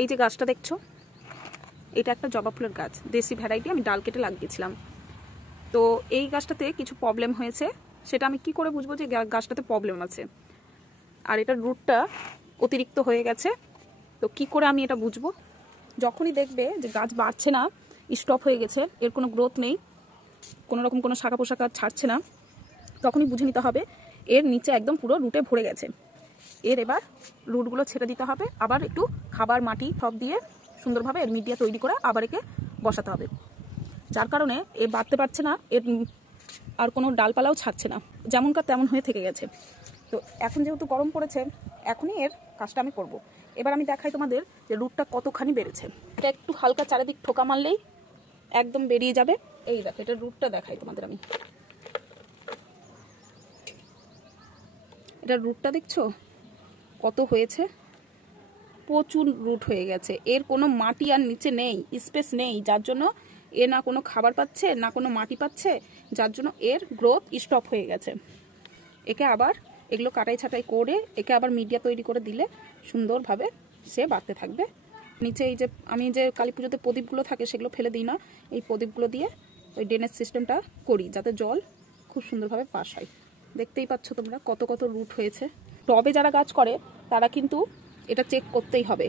এই যে গাছটা দেখছো, এটা একটা জবা ফুলের গাছ, দেশি ভ্যারাইটি। আমি ডাল কেটে লাগিয়েছিলাম। তো এই গাছটাতে কিছু প্রবলেম হয়েছে, সেটা আমি কি করে বুঝবো যে গাছটাতে প্রবলেম আছে? আর এটার রুটটা অতিরিক্ত হয়ে গেছে। তো কি করে আমি এটা বুঝবো? যখনই দেখবে যে গাছ বাড়ছে না, স্টপ হয়ে গেছে, এর কোনো গ্রোথ নেই, কোনো রকম কোনো শাখা পোশাখা ছাড়ছে না, তখনই বুঝে নিতে হবে এর নিচে একদম পুরো রুটে ভরে গেছে। এর এবার রুটগুলো ছেড়ে দিতে হবে, আবার একটু খাবার মাটি সব দিয়ে সুন্দরভাবে এর মিডিয়া তৈরি করে আবার একে বসাতে হবে। যার কারণে এ বাড়তে পারছে না, এর আর কোনো ডালপালাও ছাড়ছে না, যেমনকার তেমন হয়ে থেকে গেছে। তো এখন যেহেতু গরম পড়েছে, এখনই এর কাজটা আমি করব। এবার আমি দেখাই তোমাদের যে রুটটা কতখানি বেড়েছে। এটা একটু হালকা চারিদিক ঠোকা মারলেই একদম বেরিয়ে যাবে। এই দেখো, এটা রুটটা দেখাই তোমাদের আমি। এটা রুটটা দেখছো কত হয়েছে? প্রচুর রুট হয়ে গেছে। এর কোনো মাটি আর নিচে নেই, স্পেস নেই, যার জন্য এ না কোনো খাবার পাচ্ছে না কোনো মাটি পাচ্ছে, যার জন্য এর গ্রোথ স্টপ হয়ে গেছে। একে আবার এগুলো কাটাই ছাটাই করে একে আবার মিডিয়া তৈরি করে দিলে সুন্দরভাবে সে বাড়তে থাকবে। নিচে এই যে আমি যে কালী পুজোতে প্রদীপগুলো থাকে সেগুলো ফেলে দিই না, এই প্রদীপগুলো দিয়ে ওই ড্রেনেজ সিস্টেমটা করি যাতে জল খুব সুন্দরভাবে পাস হয়। দেখতেই পাচ্ছ তোমরা কত কত রুট হয়েছে। টবে যারা গাছ করে তারা কিন্তু এটা চেক করতেই হবে।